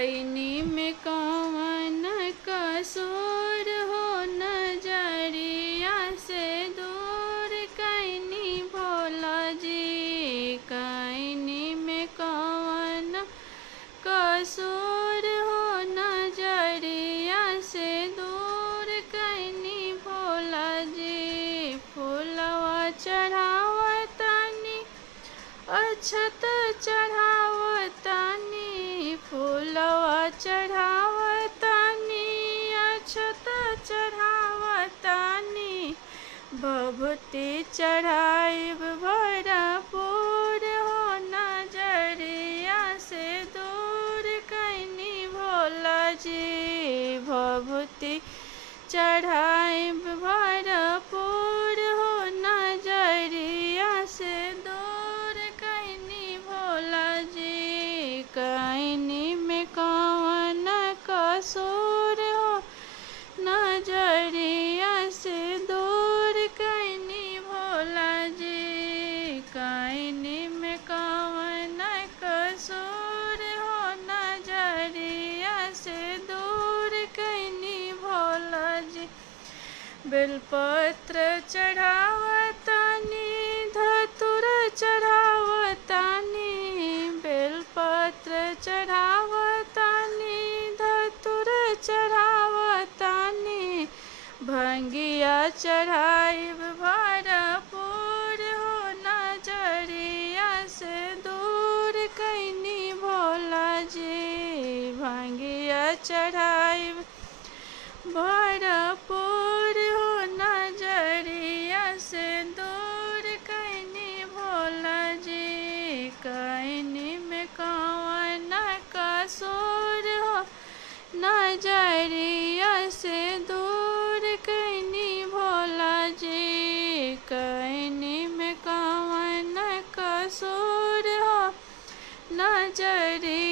कैनी में कौन कसूर हो, नजरिया से दूर कैनी भोला जी। कैनी में कौन कसूर हो, नजरिया से दूर कैनी भोला जी। फूलवा चढ़ावतानी अक्षत चढ़ावतानी, फूलवा चढ़ावतानी अक्षत चढ़ावतानी। भभूति चढ़ाइब भरपूर हो, नजरिया से दूर कैनी भोला जी। भभूति चढ़ाइब भरपूर हो, नजरिया से दूर कैनी भोला जी। कैनी में कौन कसूर हो, नजरिया से दूर कैनी भोला जी। कैनी में कौन कसूर हो, नजरिया से दूर कैनी भोला जी। बेलपत्र चढ़ावतानी धतूर चढ़ावतानी, बेलपत्र चढ़ावतानी धतूर चढ़ावतानी। भंगिया चढ़ाइब भरपूर हो, नजरिया से दूर कैनी भोला जी। भंगिया चढ़ाइब भरपूर हो, नजरिया से दूर कैनी भोला जी। कैनी में कौन कसूर हो, नजरिया से दूर कैनी भोला जी। कैनी में कौन कसूर हो, नजरिया